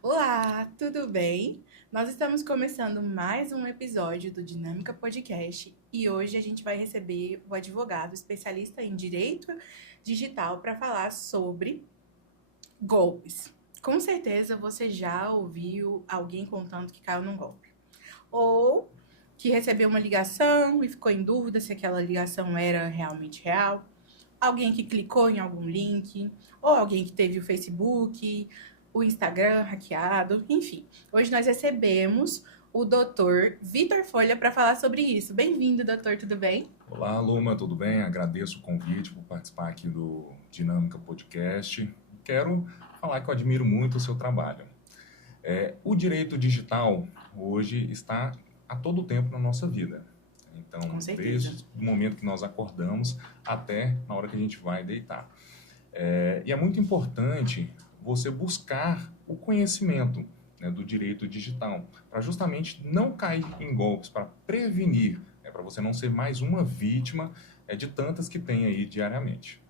Olá, tudo bem? Nós estamos começando mais um episódio do Dinâmica Podcast e hoje a gente vai receber o advogado especialista em direito digital para falar sobre golpes. Com certeza você já ouviu alguém contando que caiu num golpe, ou que recebeu uma ligação e ficou em dúvida se aquela ligação era realmente real, alguém que clicou em algum link, ou alguém que teve o Facebook, o Instagram hackeado, enfim. Hoje nós recebemos o doutor Vitor Folha para falar sobre isso. Bem-vindo, doutor, tudo bem? Olá, Luma, tudo bem? Agradeço o convite por participar aqui do Dinâmica Podcast. Quero falar que eu admiro muito o seu trabalho. O direito digital hoje está a todo tempo na nossa vida. Com Então, certeza. desde o momento que nós acordamos até na hora que a gente vai deitar. E é muito importante você buscar o conhecimento, né, do direito digital, para justamente não cair em golpes, para prevenir, para você não ser mais uma vítima de tantas que tem aí diariamente.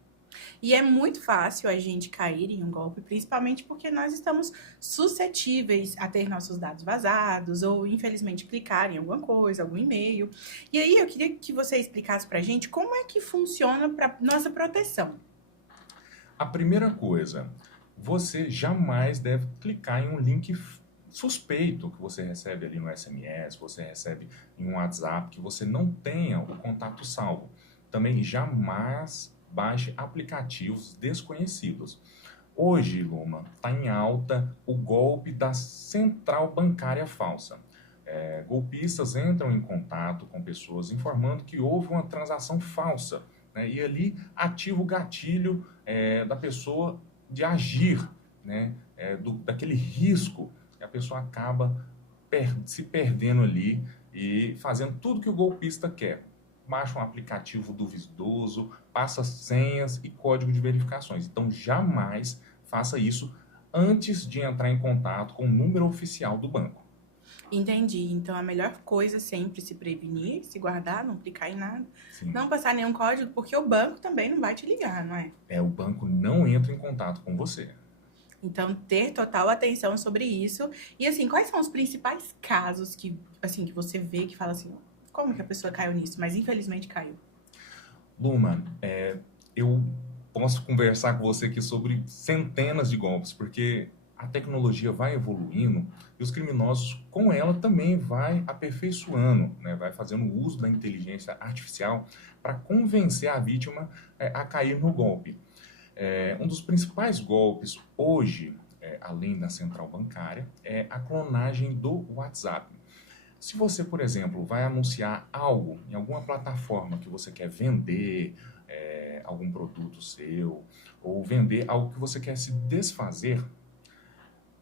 E é muito fácil a gente cair em um golpe, principalmente porque nós estamos suscetíveis a ter nossos dados vazados ou, infelizmente, clicar em alguma coisa, algum e-mail. E aí eu queria que você explicasse para a gente como é que funciona para nossa proteção. A primeira coisa, você jamais deve clicar em um link suspeito que você recebe ali no SMS, você recebe em um WhatsApp, que você não tenha o contato salvo. Também jamais baixe aplicativos desconhecidos. Hoje, Luma, está em alta o golpe da central bancária falsa. Golpistas entram em contato com pessoas informando que houve uma transação falsa, né, e ali ativa o gatilho da pessoa de agir, né, daquele risco, e a pessoa acaba se perdendo ali e fazendo tudo que o golpista quer. Baixa um aplicativo duvidoso, passa senhas e código de verificações. Então, jamais faça isso antes de entrar em contato com o número oficial do banco. Entendi. Então a melhor coisa é sempre se prevenir, se guardar, não clicar em nada, Sim. não passar nenhum código, porque o banco também não vai te ligar, não é? O banco não entra em contato com você. Então ter total atenção sobre isso. E assim, quais são os principais casos que assim que você vê que fala assim, como que a pessoa caiu nisso, mas infelizmente caiu? Luma, eu posso conversar com você aqui sobre centenas de golpes, porque a tecnologia vai evoluindo e os criminosos com ela também vai aperfeiçoando, né? Vai fazendo uso da inteligência artificial para convencer a vítima a cair no golpe. Um dos principais golpes hoje, além da central bancária, é a clonagem do WhatsApp. Se você, por exemplo, vai anunciar algo em alguma plataforma que você quer vender, algum produto seu, ou vender algo que você quer se desfazer,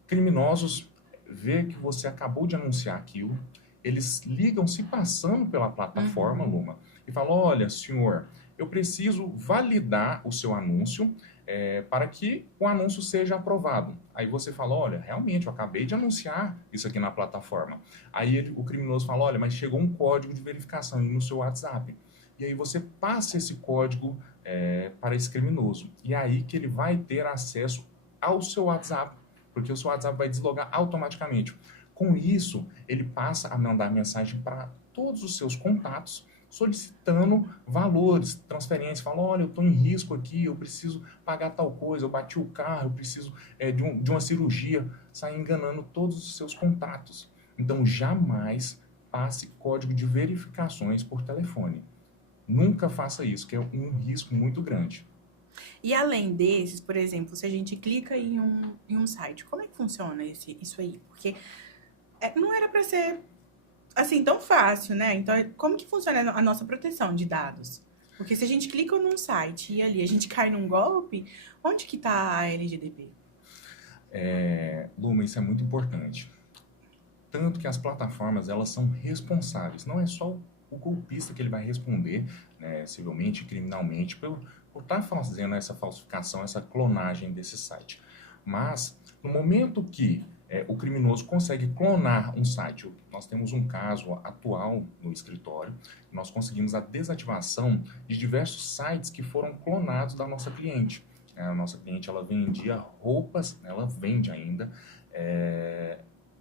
criminosos vê que você acabou de anunciar aquilo, eles ligam se passando pela plataforma, Uhum. Luma, e falam: olha, senhor, eu preciso validar o seu anúncio para que o anúncio seja aprovado. Aí você fala: olha, realmente, eu acabei de anunciar isso aqui na plataforma. Aí o criminoso fala: olha, mas chegou um código de verificação no seu WhatsApp. E aí você passa esse código para esse criminoso. E é aí que ele vai ter acesso ao seu WhatsApp, porque o seu WhatsApp vai deslogar automaticamente. Com isso, ele passa a mandar mensagem para todos os seus contatos, solicitando valores, transferências. Fala: olha, eu estou em risco aqui, eu preciso pagar tal coisa, eu bati o carro, eu preciso de uma cirurgia. Sai enganando todos os seus contatos. Então, jamais passe código de verificações por telefone. Nunca faça isso, que é um risco muito grande. E além desses, por exemplo, se a gente clica em um site, como é que funciona isso aí? Porque não era para ser assim tão fácil, né? Então, como que funciona a nossa proteção de dados? Porque se a gente clica num site e ali a gente cai num golpe, onde que tá a LGDB? Luma, isso é muito importante. Tanto que as plataformas, elas são responsáveis. Não é só o golpista que ele vai responder, né, civilmente, criminalmente, por estar fazendo essa falsificação, essa clonagem desse site. Mas, no momento que o criminoso consegue clonar um site, nós temos um caso atual no escritório, nós conseguimos a desativação de diversos sites que foram clonados da nossa cliente. A nossa cliente, ela vendia roupas, ela vende ainda,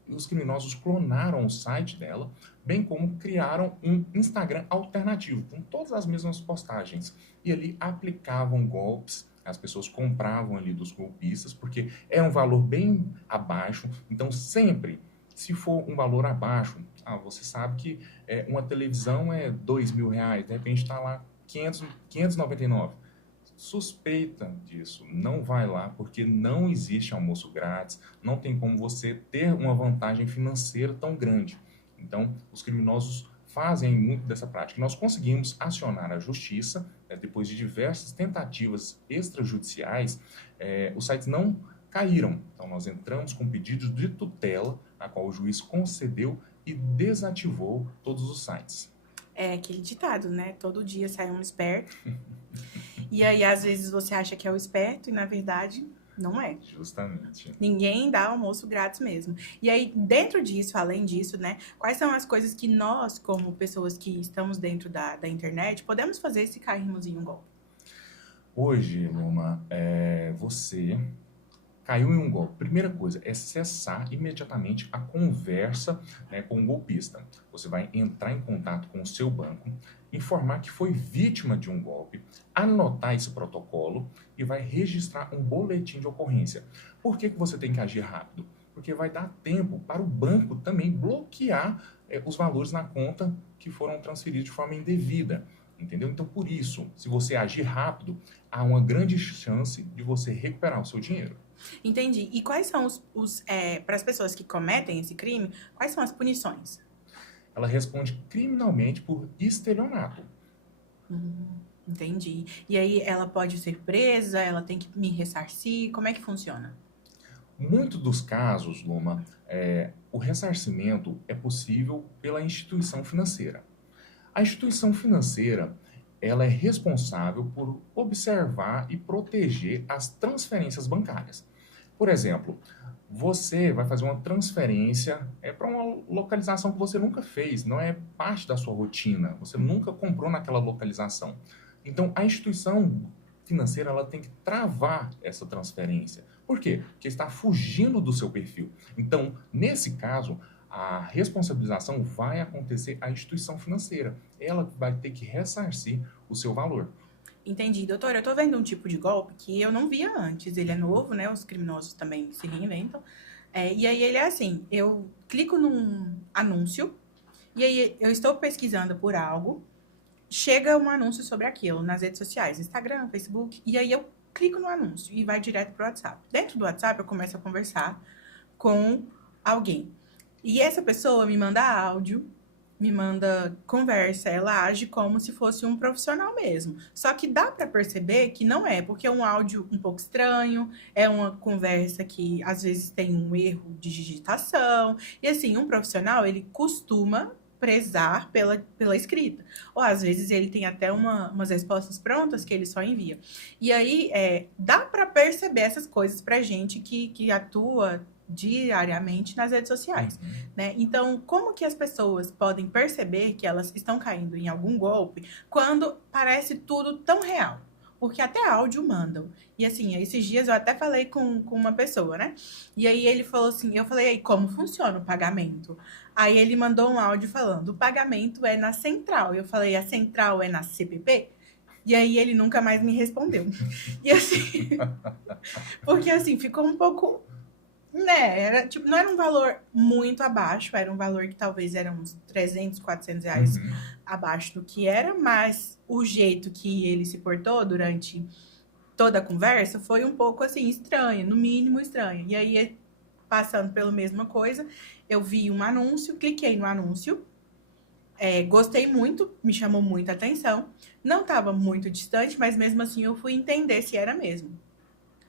Os criminosos clonaram o site dela, bem como criaram um Instagram alternativo, com todas as mesmas postagens. E ali aplicavam golpes, as pessoas compravam ali dos golpistas, porque é um valor bem abaixo. Então, sempre, se for um valor abaixo, você sabe que uma televisão é R$ 2.000, de repente está lá 599. Suspeita disso, não vai lá, porque não existe almoço grátis, não tem como você ter uma vantagem financeira tão grande. Então, os criminosos fazem muito dessa prática. Nós conseguimos acionar a justiça, depois de diversas tentativas extrajudiciais, os sites não caíram. Então, nós entramos com pedido de tutela, a qual o juiz concedeu e desativou todos os sites. É aquele ditado, né? Todo dia sai um esperto. E aí, às vezes, você acha que é o esperto e, na verdade, não é. Justamente. Ninguém dá almoço grátis mesmo. E aí, dentro disso, além disso, né? Quais são as coisas que nós, como pessoas que estamos dentro da internet, podemos fazer se cairmos em um golpe? Hoje, Luma, você caiu em um golpe. Primeira coisa é cessar imediatamente a conversa, com o golpista. Você vai entrar em contato com o seu banco, informar que foi vítima de um golpe, anotar esse protocolo e vai registrar um boletim de ocorrência. Por que você tem que agir rápido? Porque vai dar tempo para o banco também bloquear os valores na conta que foram transferidos de forma indevida. Entendeu? Então, por isso, se você agir rápido, há uma grande chance de você recuperar o seu dinheiro. Entendi. E quais são para as pessoas que cometem esse crime, quais são as punições? Ela responde criminalmente por estelionato. Entendi. E aí ela pode ser presa, ela tem que me ressarcir, como é que funciona? Muitos dos casos, Luma, o ressarcimento é possível pela instituição financeira. A instituição financeira, ela é responsável por observar e proteger as transferências bancárias. Por exemplo, você vai fazer uma transferência para uma localização que você nunca fez, não é parte da sua rotina, você nunca comprou naquela localização. Então, a instituição financeira ela tem que travar essa transferência. Por quê? Porque está fugindo do seu perfil. Então, nesse caso, a responsabilização vai acontecer à instituição financeira. Ela vai ter que ressarcir o seu valor. Entendi, doutora. Eu tô vendo um tipo de golpe que eu não via antes. Ele é novo, né? Os criminosos também se reinventam. E aí ele é assim, eu clico num anúncio, e aí eu estou pesquisando por algo, chega um anúncio sobre aquilo nas redes sociais, Instagram, Facebook, e aí eu clico no anúncio e vai direto pro WhatsApp. Dentro do WhatsApp eu começo a conversar com alguém. E essa pessoa me manda áudio, me manda conversa, ela age como se fosse um profissional mesmo. Só que dá para perceber que não é, porque é um áudio um pouco estranho, é uma conversa que às vezes tem um erro de digitação. E assim, um profissional, ele costuma prezar pela escrita. Ou às vezes ele tem até umas respostas prontas que ele só envia. E aí, dá para perceber essas coisas pra gente que atua diariamente nas redes sociais, né? Então, como que as pessoas podem perceber que elas estão caindo em algum golpe quando parece tudo tão real? Porque até áudio mandam. E assim, esses dias eu até falei com uma pessoa, né? E aí ele falou assim, eu falei, aí, como funciona o pagamento? Aí ele mandou um áudio falando, o pagamento é na central. Eu falei, a central é na CPP? E aí ele nunca mais me respondeu. E assim, porque assim, ficou um pouco... Né, não era um valor muito abaixo, era um valor que talvez era uns 300, 400 reais abaixo do que era, mas o jeito que ele se portou durante toda a conversa foi um pouco assim, estranho, no mínimo estranho. E aí, passando pela mesma coisa, eu vi um anúncio, cliquei no anúncio, gostei muito, me chamou muita atenção, não estava muito distante, mas mesmo assim eu fui entender se era mesmo.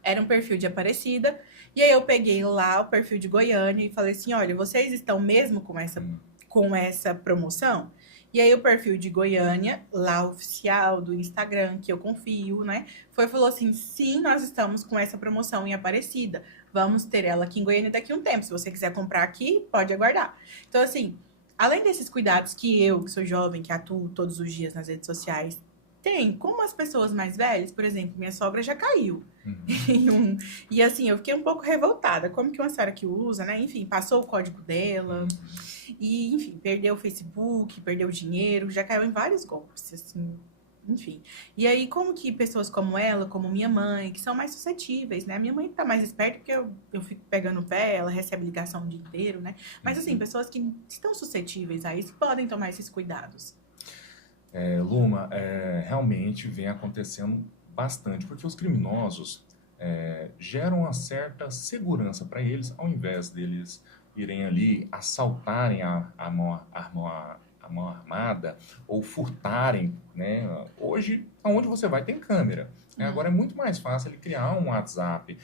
Era um perfil de Aparecida. E aí eu peguei lá o perfil de Goiânia e falei assim, olha, vocês estão mesmo com essa promoção? E aí o perfil de Goiânia, lá oficial do Instagram, que eu confio, né? Falou assim, sim, nós estamos com essa promoção em Aparecida. Vamos ter ela aqui em Goiânia daqui a um tempo. Se você quiser comprar aqui, pode aguardar. Então, assim, além desses cuidados que eu, que sou jovem, que atuo todos os dias nas redes sociais, Tem. Como as pessoas mais velhas, por exemplo, minha sogra já caiu. Uhum. E assim, eu fiquei um pouco revoltada. Como que uma senhora que usa, né? Enfim, passou o código dela. E, enfim, perdeu o Facebook, perdeu o dinheiro, já caiu em vários golpes, assim, enfim. E aí, como que pessoas como ela, como minha mãe, que são mais suscetíveis, né? Minha mãe tá mais esperta porque eu fico pegando o pé, ela recebe ligação o dia inteiro, né? Mas, assim, pessoas que estão suscetíveis a isso podem tomar esses cuidados. Luma, realmente vem acontecendo bastante, porque os criminosos geram uma certa segurança para eles, ao invés deles irem ali assaltarem a mão armada ou furtarem, né? Hoje, aonde você vai tem câmera. Né? Agora é muito mais fácil ele criar um WhatsApp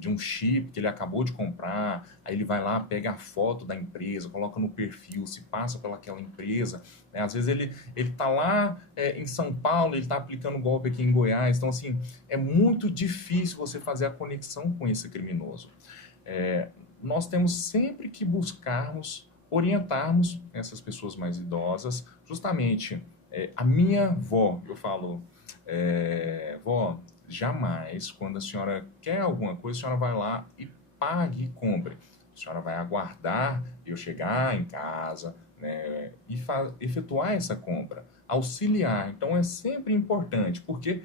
de um chip que ele acabou de comprar, aí ele vai lá, pega a foto da empresa, coloca no perfil, se passa pelaquela empresa. Né? Às vezes ele está lá em São Paulo, ele está aplicando golpe aqui em Goiás. Então, assim, é muito difícil você fazer a conexão com esse criminoso. Nós temos sempre que orientarmos essas pessoas mais idosas. Justamente, a minha avó, eu falo, vó, jamais, quando a senhora quer alguma coisa, a senhora vai lá e pague e compre. A senhora vai aguardar eu chegar em casa, né, e efetuar essa compra, auxiliar. Então é sempre importante, porque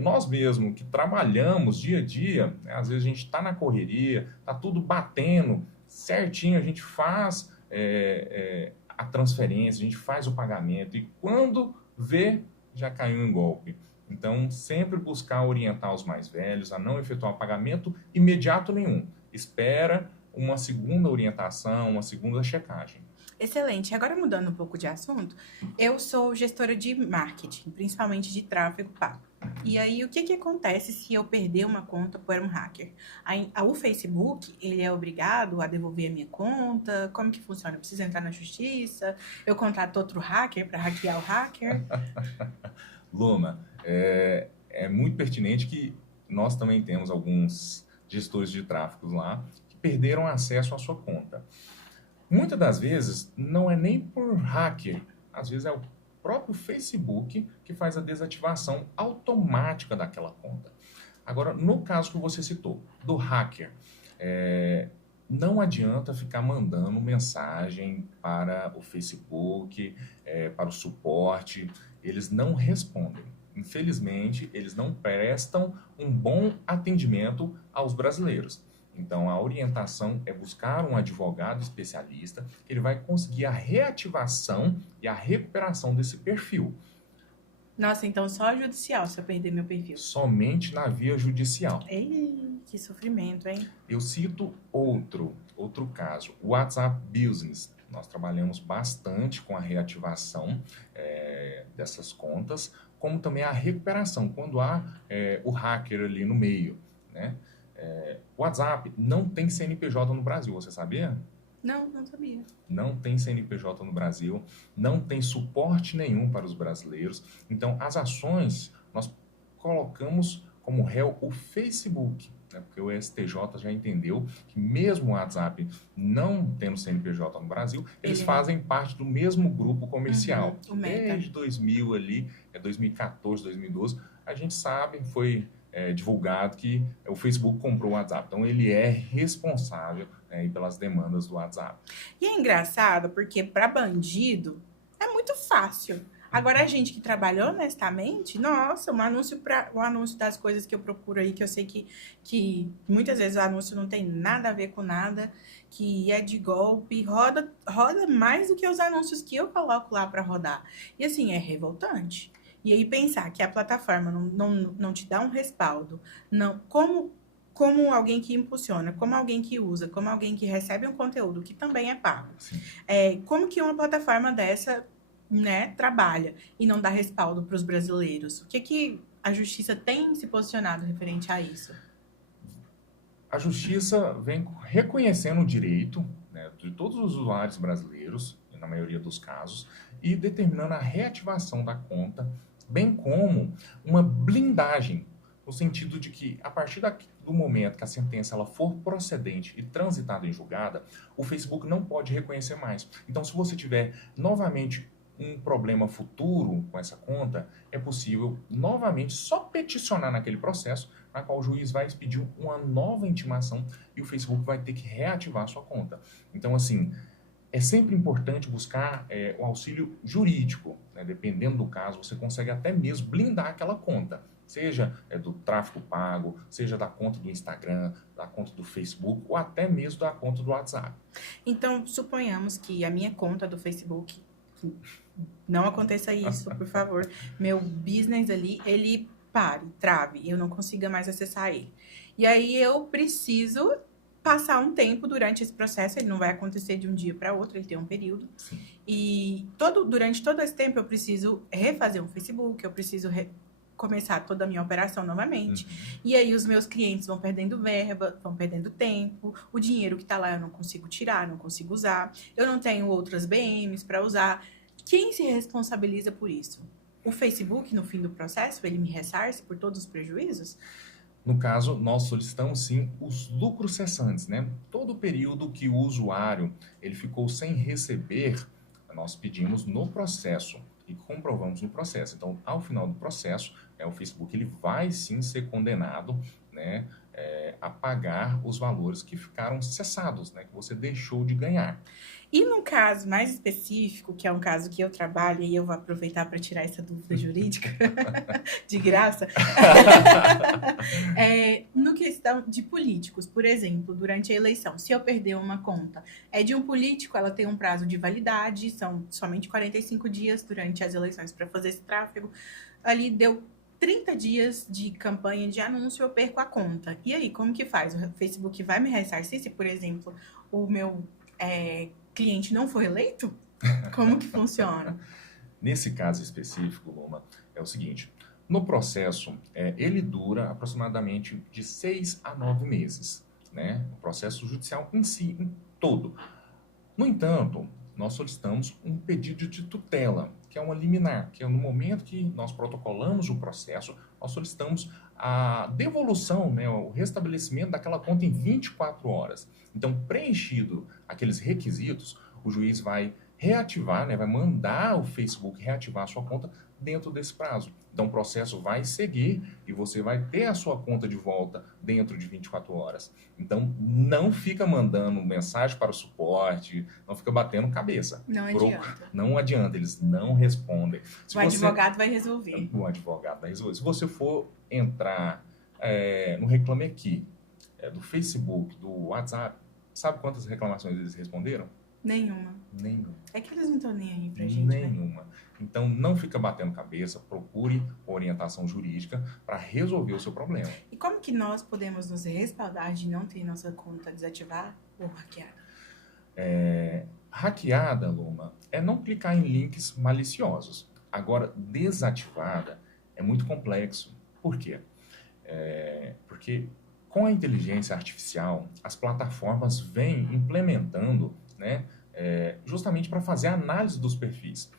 nós mesmos que trabalhamos dia a dia, né, às vezes a gente está na correria, está tudo batendo certinho, a gente faz a transferência, a gente faz o pagamento e quando vê, já caiu em golpe. Então, sempre buscar orientar os mais velhos a não efetuar pagamento imediato nenhum. Espera uma segunda orientação, uma segunda checagem. Excelente. Agora, mudando um pouco de assunto, eu sou gestora de marketing, principalmente de tráfego pago. E aí, o que que acontece se eu perder uma conta por um hacker? O Facebook, ele é obrigado a devolver a minha conta? Como que funciona? Eu preciso entrar na justiça? Eu contrato outro hacker para hackear o hacker? Luma, é muito pertinente que nós também temos alguns gestores de tráfego lá que perderam acesso à sua conta. Muitas das vezes não é nem por hacker, às vezes é o próprio Facebook que faz a desativação automática daquela conta. Agora, no caso que você citou, do hacker, não adianta ficar mandando mensagem para o Facebook, para o suporte, eles não respondem. Infelizmente, eles não prestam um bom atendimento aos brasileiros. Então, a orientação é buscar um advogado especialista, que ele vai conseguir a reativação e a recuperação desse perfil. Nossa, então só judicial se eu perder meu perfil. Somente na via judicial. Ei, que sofrimento, hein? Eu cito outro caso, o WhatsApp Business. Nós trabalhamos bastante com a reativação dessas contas, como também a recuperação, quando há o hacker ali no meio, né? O WhatsApp não tem CNPJ no Brasil, você sabia? Não, não sabia. Não tem CNPJ no Brasil, não tem suporte nenhum para os brasileiros. Então, as ações, nós colocamos como réu o Facebook, né? Porque o STJ já entendeu que mesmo o WhatsApp não tendo CNPJ no Brasil, eles fazem parte do mesmo grupo comercial. O Meta. Desde 2000 ali, 2014, 2012, a gente sabe, foi divulgado que o Facebook comprou o WhatsApp. Então, ele é responsável pelas demandas do WhatsApp. E é engraçado porque para bandido é muito fácil. Agora, a gente que trabalha honestamente, nossa, um anúncio das coisas que eu procuro aí, que eu sei que muitas vezes o anúncio não tem nada a ver com nada, que é de golpe, roda mais do que os anúncios que eu coloco lá para rodar. E assim, é revoltante. E aí pensar que a plataforma não te dá um respaldo, não, como alguém que impulsiona, como alguém que usa, como alguém que recebe um conteúdo que também é pago. Como que uma plataforma dessa, né, trabalha e não dá respaldo para os brasileiros? O que a justiça tem se posicionado referente a isso? A justiça vem reconhecendo o direito, né, de todos os usuários brasileiros, na maioria dos casos, e determinando a reativação da conta, bem como uma blindagem, no sentido de que, a partir do momento que a sentença ela for procedente e transitada em julgada, o Facebook não pode reconhecer mais. Então, se você tiver novamente um problema futuro com essa conta, é possível novamente só peticionar naquele processo, na qual o juiz vai expedir uma nova intimação e o Facebook vai ter que reativar a sua conta. Então, assim, é sempre importante buscar o auxílio jurídico, né? Dependendo do caso, você consegue até mesmo blindar aquela conta, seja do tráfego pago, seja da conta do Instagram, da conta do Facebook ou até mesmo da conta do WhatsApp. Então, suponhamos que a minha conta do Facebook, não aconteça isso, por favor, meu business ali, ele pare, trave, eu não consiga mais acessar ele. E aí eu preciso passar um tempo durante esse processo, ele não vai acontecer de um dia para outro, ele tem um período. Sim. E durante todo esse tempo eu preciso refazer um Facebook, eu preciso começar toda a minha operação novamente. E aí os meus clientes vão perdendo verba, vão perdendo tempo, o dinheiro que está lá eu não consigo tirar, não consigo usar, eu não tenho outras BMs para usar. Quem se responsabiliza por isso? O Facebook, no fim do processo, ele me ressarce por todos os prejuízos? No caso, nós solicitamos sim os lucros cessantes, né? Todo o período que o usuário ele ficou sem receber, nós pedimos no processo e comprovamos no processo. Então, ao final do processo, o Facebook ele vai sim ser condenado, né, a pagar os valores que ficaram cessados, né, que você deixou de ganhar. E num caso mais específico, que é um caso que eu trabalho, e eu vou aproveitar para tirar essa dúvida jurídica, de graça, no questão de políticos, por exemplo, durante a eleição, se eu perder uma conta, de um político, ela tem um prazo de validade, são somente 45 dias durante as eleições para fazer esse tráfego, ali deu 30 dias de campanha de anúncio, eu perco a conta. E aí, como que faz? O Facebook vai me ressarcir se, por exemplo, o meu cliente não for eleito? Como que funciona? Nesse caso específico, Loma, é o seguinte, no processo, ele dura aproximadamente de 6 a 9 meses, né? O processo judicial em si, em todo. No entanto, nós solicitamos um pedido de tutela, que é uma liminar, que é no momento que nós protocolamos o processo, nós solicitamos a devolução, né, o restabelecimento daquela conta em 24 horas. Então, preenchido aqueles requisitos, o juiz vai reativar, né, vai mandar o Facebook reativar a sua conta dentro desse prazo. Então, o processo vai seguir e você vai ter a sua conta de volta dentro de 24 horas. Então, não fica mandando mensagem para o suporte, não fica batendo cabeça. Não adianta. Não adianta, eles não respondem. Advogado vai resolver. O advogado vai resolver. Se você for entrar no Reclame Aqui, do Facebook, do WhatsApp, sabe quantas reclamações eles responderam? Nenhuma. É que eles não estão nem aí pra gente, Nenhuma. Né? Então, não fica batendo cabeça, procure orientação jurídica para resolver o seu problema. E como que nós podemos nos respaldar de não ter nossa conta desativada ou hackeada? Hackeada, Luma, é não clicar em links maliciosos. Agora, desativada é muito complexo. Por quê? Porque com a inteligência artificial, as plataformas vêm implementando, né, justamente para fazer a análise dos perfis.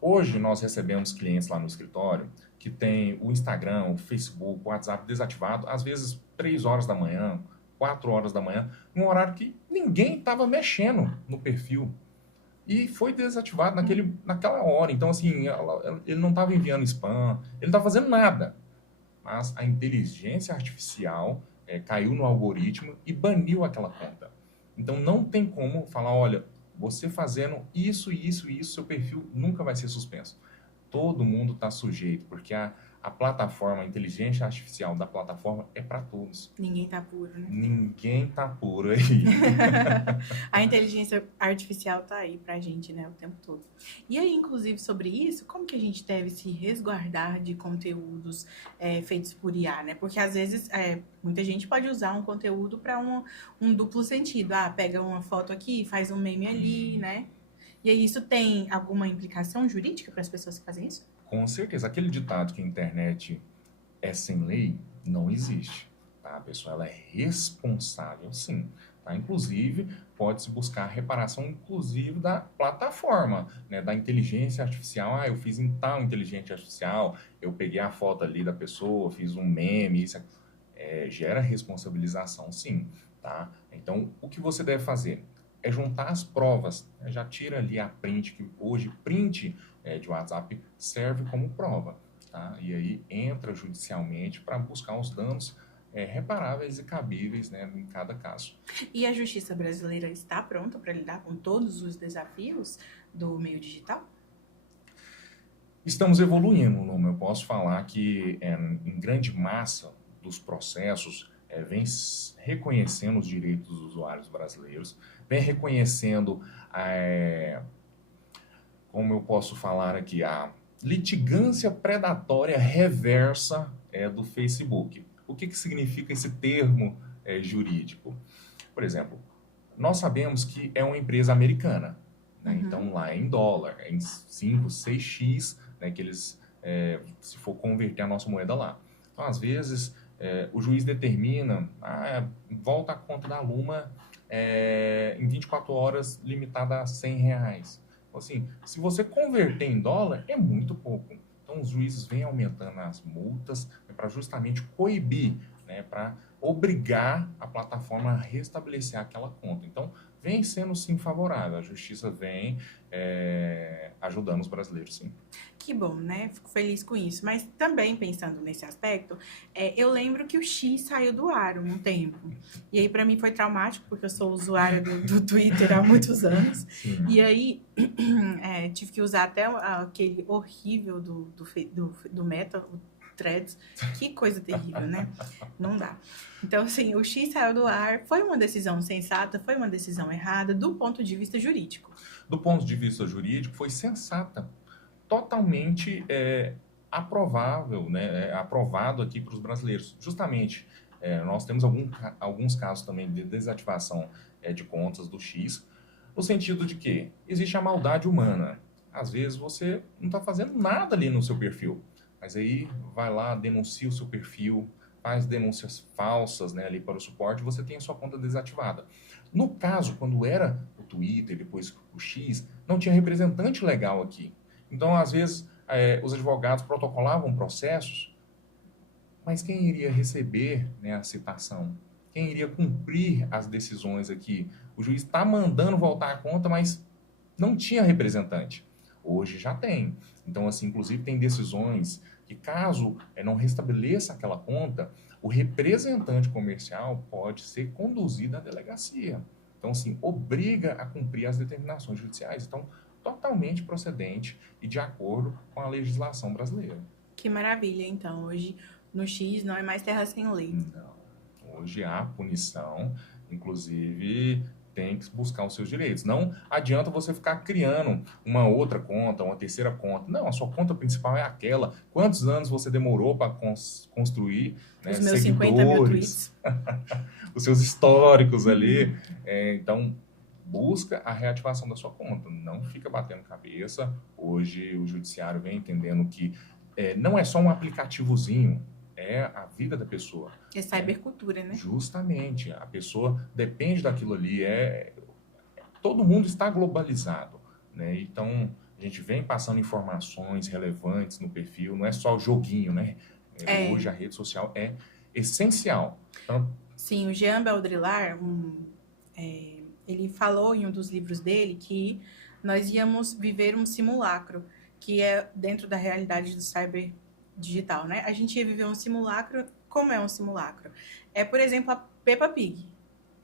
Hoje nós recebemos clientes lá no escritório que tem o Instagram, o Facebook, o WhatsApp desativado, às vezes 3 horas da manhã, 4 horas da manhã, num horário que ninguém estava mexendo no perfil. E foi desativado naquela hora. Então, assim, ele não estava enviando spam, ele não estava fazendo nada. Mas a inteligência artificial caiu no algoritmo e baniu aquela conta. Então, não tem como falar, olha, você fazendo isso, seu perfil nunca vai ser suspenso. Todo mundo está sujeito, porque a plataforma, a inteligência artificial da plataforma é para todos. Ninguém tá puro, né? Ninguém tá puro aí. A inteligência artificial tá aí pra gente, né, o tempo todo. E aí, inclusive, sobre isso, como que a gente deve se resguardar de conteúdos feitos por IA, né? Porque, às vezes, muita gente pode usar um conteúdo para um duplo sentido. Pega uma foto aqui, faz um meme ali, né? E aí, isso tem alguma implicação jurídica para as pessoas que fazem isso? Com certeza. Aquele ditado que a internet é sem lei, não existe. Tá? A pessoa ela é responsável, sim. Tá? Inclusive, pode-se buscar a reparação, inclusive, da plataforma, né? Da inteligência artificial. Eu fiz em tal inteligência artificial, eu peguei a foto ali da pessoa, fiz um meme, isso gera responsabilização, sim. Tá? Então, o que você deve fazer? é juntar as provas. Né? Já tira ali a print, que hoje print de WhatsApp serve como prova. Tá? E aí entra judicialmente para buscar os danos reparáveis e cabíveis, né, em cada caso. E a justiça brasileira está pronta para lidar com todos os desafios do meio digital? Estamos evoluindo, Luma. Eu posso falar que em grande massa dos processos vem reconhecendo os direitos dos usuários brasileiros, vem reconhecendo, como eu posso falar aqui, a litigância predatória reversa do Facebook. O que significa esse termo jurídico? Por exemplo, nós sabemos que é uma empresa americana, né? Então lá é em dólar, é em 5, 6x, né, que eles, se for converter a nossa moeda lá. Então, às vezes, o juiz determina, volta a conta da Luma em 24 horas, limitada a R$100. Então, assim, se você converter em dólar, é muito pouco. Então, os juízes vêm aumentando as multas para justamente coibir, né, para obrigar a plataforma a restabelecer aquela conta. Então, vem sendo, sim, favorável. A justiça vem ajudando os brasileiros, sim. Que bom, né? Fico feliz com isso. Mas também, pensando nesse aspecto, eu lembro que o X saiu do ar um tempo. E aí, para mim, foi traumático, porque eu sou usuária do Twitter há muitos anos. Sim. E aí, tive que usar até aquele horrível do Meta, o Threads. Que coisa terrível, né? Não dá. Então, assim, o X saiu do ar. Foi uma decisão sensata? Foi uma decisão errada do ponto de vista jurídico? Do ponto de vista jurídico, foi sensata. Totalmente aprovável, né? Aprovado aqui para os brasileiros. Justamente, nós temos alguns casos também de desativação de contas do X, no sentido de que existe a maldade humana. Às vezes você não está fazendo nada ali no seu perfil, mas aí vai lá, denuncia o seu perfil, faz denúncias falsas, né, ali para o suporte, você tem a sua conta desativada. No caso, quando era o Twitter, depois o X, não tinha representante legal aqui. Então, às vezes, os advogados protocolavam processos, mas quem iria receber, né, a citação? Quem iria cumprir as decisões aqui? O juiz está mandando voltar a conta, mas não tinha representante. Hoje já tem. Então, assim, inclusive tem decisões que, caso não restabeleça aquela conta, o representante comercial pode ser conduzido à delegacia. Então, assim, obriga a cumprir as determinações judiciais. Então, totalmente procedente e de acordo com a legislação brasileira. Que maravilha, então. Hoje, no X, não é mais terra sem lei. Não. Hoje há punição, inclusive tem que buscar os seus direitos. Não adianta você ficar criando uma outra conta, uma terceira conta. Não, a sua conta principal é aquela. Quantos anos você demorou para construir, né, os meus 50 mil tweets. Os seus históricos ali. Então, busca a reativação da sua conta. Não fica batendo cabeça. Hoje o judiciário vem entendendo que não é só um aplicativozinho, é a vida da pessoa. É cybercultura, né? Justamente. A pessoa depende daquilo ali. Todo mundo está globalizado, né? Então, a gente vem passando informações relevantes no perfil. Não é só o joguinho, né? Hoje a rede social é essencial. Então, sim, o Jean Baudrillard, ele falou em um dos livros dele que nós íamos viver um simulacro, que é dentro da realidade do cyber digital, né? A gente ia viver um simulacro. Como é um simulacro? Por exemplo, a Peppa Pig.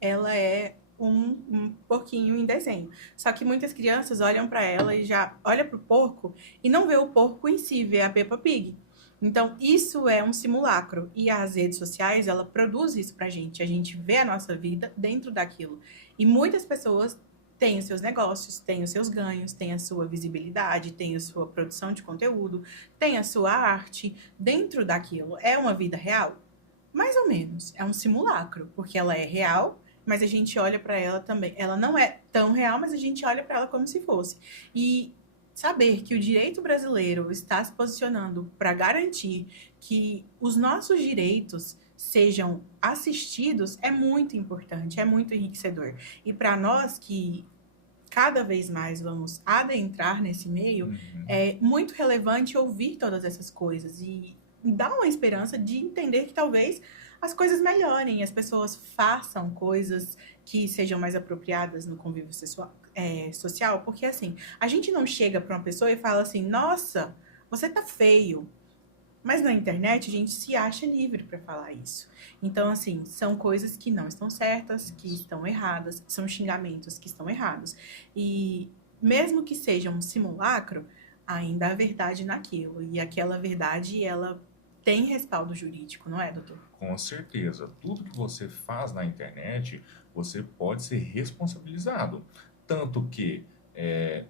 Ela é um porquinho em desenho. Só que muitas crianças olham para ela e já olham para o porco e não vê o porco em si, vê a Peppa Pig. Então, isso é um simulacro. E as redes sociais, ela produz isso pra gente. A gente vê a nossa vida dentro daquilo. E muitas pessoas têm os seus negócios, têm os seus ganhos, têm a sua visibilidade, têm a sua produção de conteúdo, têm a sua arte dentro daquilo. É uma vida real? Mais ou menos. É um simulacro, porque ela é real, mas a gente olha para ela também. Ela não é tão real, mas a gente olha para ela como se fosse. E saber que o direito brasileiro está se posicionando para garantir que os nossos direitos sejam assistidos é muito importante, é muito enriquecedor. E para nós que cada vez mais vamos adentrar nesse meio, é muito relevante ouvir todas essas coisas e dá uma esperança de entender que talvez as coisas melhorem, as pessoas façam coisas que sejam mais apropriadas no convívio social, porque assim, a gente não chega para uma pessoa e fala assim, nossa, você tá feio. Mas na internet a gente se acha livre para falar isso. Então, assim, são coisas que não estão certas, que estão erradas, são xingamentos que estão errados. E mesmo que seja um simulacro, ainda há verdade naquilo. E aquela verdade, ela tem respaldo jurídico, não é, doutor? Com certeza. Tudo que você faz na internet, você pode ser responsabilizado. Tanto que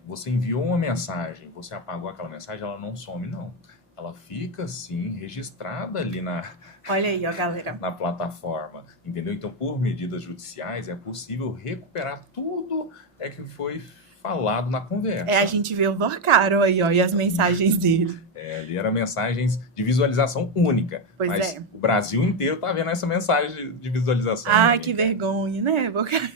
você enviou uma mensagem, você apagou aquela mensagem, ela não some, não. Ela fica, sim, registrada ali Olha aí, ó, galera. na plataforma, entendeu? Então, por medidas judiciais, é possível recuperar tudo que foi falado na conversa. A gente vê o Vorcaro aí, ó, e as mensagens dele. Ali eram mensagens de visualização única. Pois mas é. o Brasil inteiro tá vendo essa mensagem de visualização Ai, única. que vergonha, né, Vorcaro?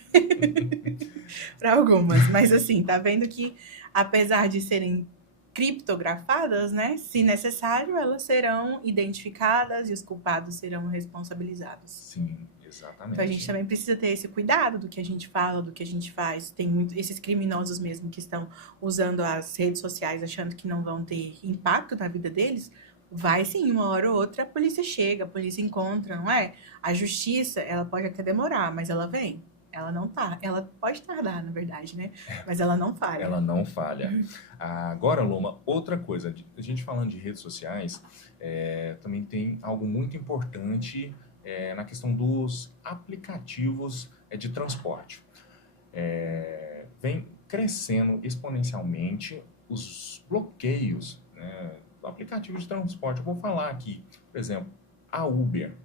Para algumas. Mas assim, tá vendo que, apesar de serem criptografadas, né? Se necessário, elas serão identificadas e os culpados serão responsabilizados. Sim, exatamente. Então a gente também precisa ter esse cuidado do que a gente fala, do que a gente faz. Tem muito esses criminosos mesmo que estão usando as redes sociais achando que não vão ter impacto na vida deles. Vai sim, uma hora ou outra a polícia chega, a polícia encontra, não é? A justiça, ela pode até demorar, mas ela vem. Ela não tá. Ela pode tardar, na verdade, né? Mas ela não falha. Ela não falha. Agora, Loma, outra coisa. A gente falando de redes sociais, também tem algo muito importante na questão dos aplicativos de transporte. Vem crescendo exponencialmente os bloqueios, né, do aplicativo de transporte. Eu vou falar aqui, por exemplo, a Uber.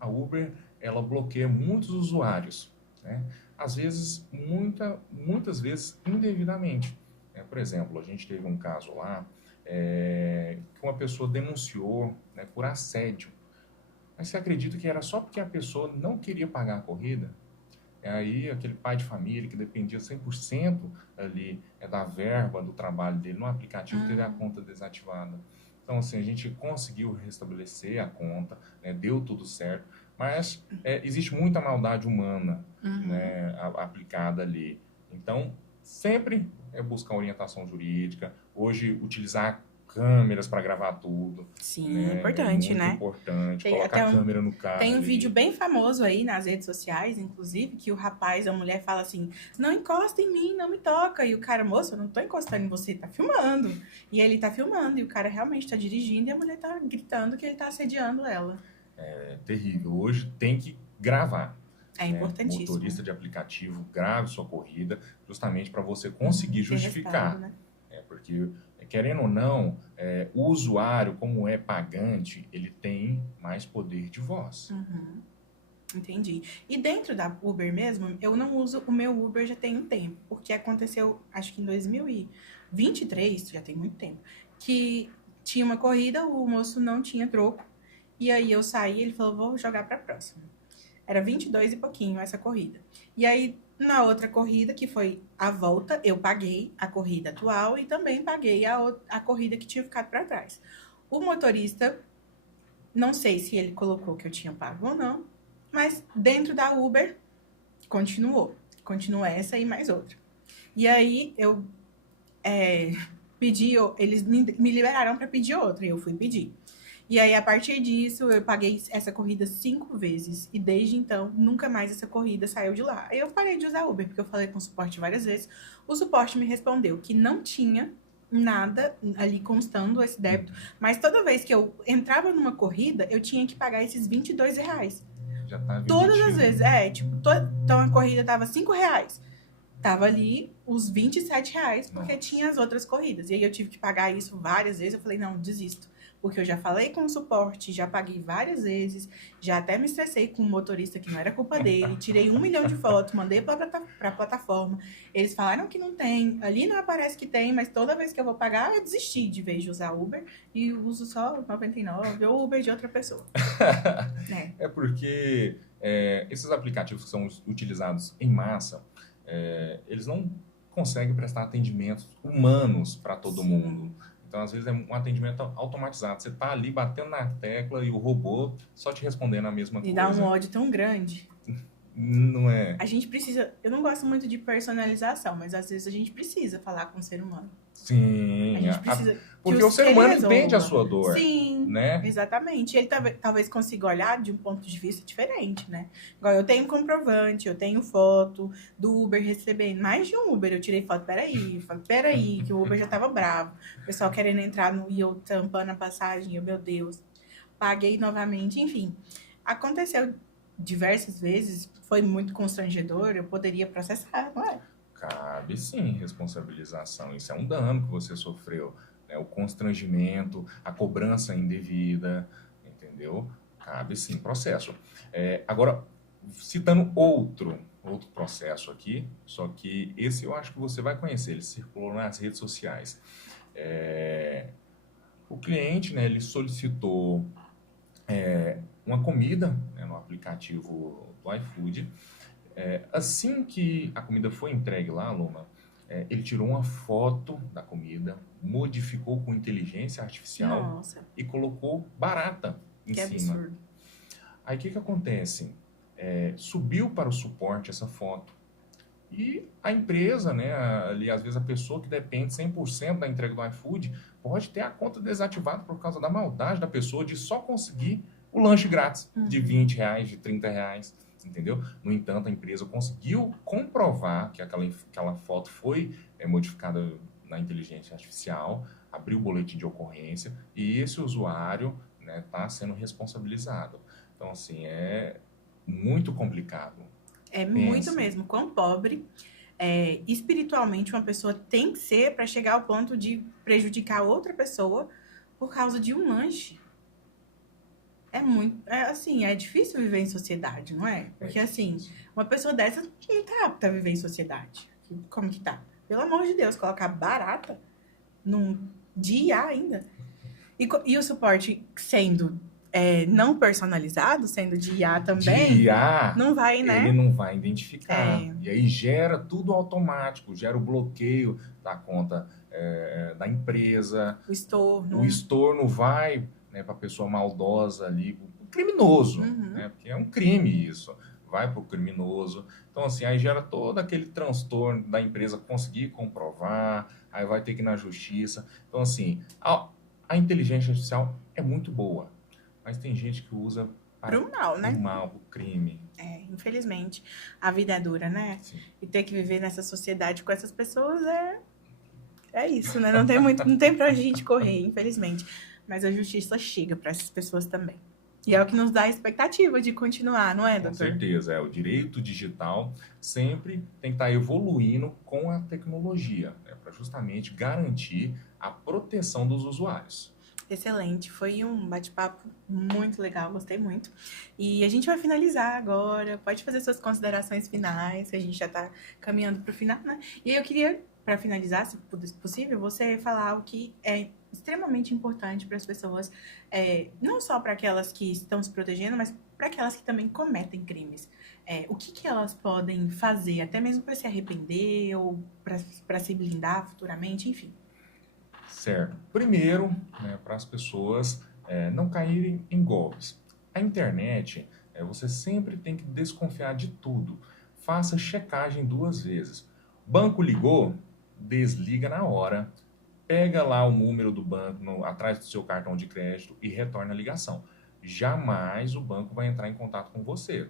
A Uber, ela bloqueia muitos usuários, né? Às vezes, muitas vezes, indevidamente. Por exemplo, a gente teve um caso lá que uma pessoa denunciou, né, por assédio. Mas você acredita que era só porque a pessoa não queria pagar a corrida? Aí, aquele pai de família que dependia 100% ali da verba do trabalho dele no aplicativo, teve a conta desativada. Então, assim, a gente conseguiu restabelecer a conta, né, deu tudo certo, mas existe muita maldade humana, né, aplicada ali. Então, sempre buscar orientação jurídica. Hoje, utilizar câmeras para gravar tudo. Sim, né? importante, muito né? importante. Tem Colocar até a câmera no carro. Tem um ali. vídeo bem famoso aí nas redes sociais, inclusive, que o rapaz, a mulher fala assim, não encosta em mim, não me toca. E o cara, moço, eu não tô encostando em você, tá filmando. E ele tá filmando, e o cara realmente tá dirigindo, e a mulher tá gritando que ele tá assediando ela. É terrível. Hoje tem que gravar. É importantíssimo. Motorista de aplicativo, grave sua corrida, justamente para você conseguir justificar. Respaldo, né? Porque, querendo ou não, o usuário, como é pagante, ele tem mais poder de voz. Entendi. E dentro da Uber mesmo, eu não uso o meu Uber já tem um tempo, porque aconteceu, acho que em 2023, já tem muito tempo, que tinha uma corrida, o moço não tinha troco, e aí eu saí, ele falou, vou jogar pra próxima. Era 22 e pouquinho essa corrida. E aí, na outra corrida, que foi a volta, eu paguei a corrida atual e também paguei a corrida que tinha ficado para trás. O motorista, não sei se ele colocou que eu tinha pago ou não, mas dentro da Uber, continuou. Continua essa e mais outra. E aí, eu pedi, eles me liberaram para pedir outra, e eu fui pedir. E aí, a partir disso, eu paguei essa corrida 5 vezes. E desde então, nunca mais essa corrida saiu de lá. Aí eu parei de usar Uber, porque eu falei com o suporte várias vezes. O suporte me respondeu que não tinha nada ali constando esse débito. Mas toda vez que eu entrava numa corrida, eu tinha que pagar esses R$22. Já tá todas as vezes. Então a corrida tava R$5. Tava ali os R$27, porque tinha as outras corridas. E aí eu tive que pagar isso várias vezes. Eu falei, não, desisto. Porque eu já falei com o suporte, já paguei várias vezes, já até me estressei com o motorista que não era culpa dele, tirei 1 milhão de fotos, mandei para a plataforma. Eles falaram que não tem, ali não aparece que tem, mas toda vez que eu vou pagar, eu desisti de vez de usar Uber e uso só 99 ou Uber de outra pessoa. É porque esses aplicativos que são utilizados em massa, eles não conseguem prestar atendimentos humanos para todo mundo. Então, às vezes, é um atendimento automatizado. Você está ali batendo na tecla e o robô só te respondendo a mesma E coisa. dá um ódio tão grande. Não é? A gente precisa... Eu não gosto muito de personalização, mas às vezes a gente precisa falar com o ser humano. Sim. A gente precisa Porque o ser humano entende a resolva. sua dor. Sim, né? exatamente. Ele talvez consiga olhar de um ponto de vista diferente, né? Igual eu tenho comprovante, eu tenho foto do Uber recebendo mais de um Uber. Eu tirei foto, peraí, que o Uber já tava bravo. O pessoal querendo entrar e eu tampando a passagem, meu Deus. Paguei novamente, enfim. Aconteceu diversas vezes, foi muito constrangedor, eu poderia processar, não é? Cabe sim responsabilização. Isso é um dano que você sofreu, né? O constrangimento, a cobrança indevida, entendeu? Cabe sim processo. Agora, citando outro processo aqui, só que esse eu acho que você vai conhecer, ele circulou nas redes sociais. O cliente, né, ele solicitou uma comida, né, no aplicativo do iFood. Assim que a comida foi entregue lá, Luma, ele tirou uma foto da comida, modificou com inteligência artificial Nossa, e colocou barata em que cima. absurdo. Aí o que acontece? Subiu para o suporte essa foto e a empresa, né, ali às vezes a pessoa que depende 100% da entrega do iFood pode ter a conta desativada por causa da maldade da pessoa de só conseguir o lanche grátis de R$ 20, de R$ 30. Entendeu? No entanto, a empresa conseguiu comprovar que aquela foto foi modificada na inteligência artificial, abriu o boletim de ocorrência e esse usuário está sendo responsabilizado. Então, assim, é muito complicado. É muito mesmo. Quão pobre, espiritualmente, uma pessoa tem que ser para chegar ao ponto de prejudicar outra pessoa por causa de um lanche. Assim, é difícil viver em sociedade, não é? Porque, assim, uma pessoa dessa não tá apta a viver em sociedade. Como que tá? Pelo amor de Deus, colocar barata num dia ainda. E o suporte sendo não personalizado, sendo de IA também, De IA, não vai, né? ele não vai identificar. E aí gera tudo automático, gera o bloqueio da conta da empresa. O estorno. O estorno vai para a pessoa maldosa ali, o criminoso, né? Porque é um crime isso. Vai para o criminoso. Então, assim, aí gera todo aquele transtorno da empresa conseguir comprovar, aí vai ter que ir na justiça. Então, assim, a inteligência artificial é muito boa, mas tem gente que usa para o mal, né? O mal, o crime. Infelizmente, a vida é dura, né? Sim. E ter que viver nessa sociedade com essas pessoas é isso, né? Não tem pra onde a gente correr, infelizmente. Mas a justiça chega para essas pessoas também. E é o que nos dá a expectativa de continuar, não é, doutor? Com certeza. O direito digital sempre tem que estar evoluindo com a tecnologia, para justamente garantir a proteção dos usuários. Excelente, foi um bate-papo muito legal, gostei muito. E a gente vai finalizar agora, pode fazer suas considerações finais, a gente já está caminhando para o final, né? E eu queria, para finalizar, se possível, você falar o que é extremamente importante para as pessoas, não só para aquelas que estão se protegendo, mas para aquelas que também cometem crimes. O que elas podem fazer, até mesmo para se arrepender ou para se blindar futuramente, enfim. Certo. Primeiro, para as pessoas não caírem em golpes. A internet, você sempre tem que desconfiar de tudo. Faça checagem 2 vezes. Banco ligou, desliga na hora. Pega lá o número do banco atrás do seu cartão de crédito e retorna a ligação. Jamais o banco vai entrar em contato com você.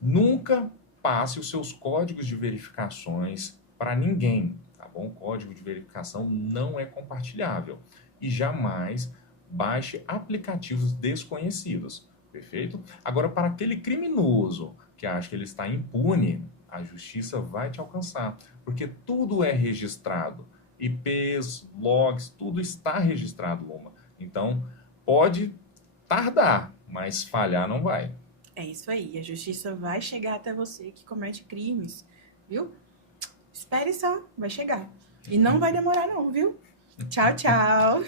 Nunca passe os seus códigos de verificações para ninguém. O código de verificação não é compartilhável. E jamais baixe aplicativos desconhecidos. Perfeito? Agora, para aquele criminoso que acha que ele está impune, a justiça vai te alcançar. Porque tudo é registrado. IPs, logs, tudo está registrado, Luma. Então, pode tardar, mas falhar não vai. É isso aí. A justiça vai chegar até você que comete crimes, viu? Espere só, vai chegar. E não vai demorar não, viu? Tchau, tchau.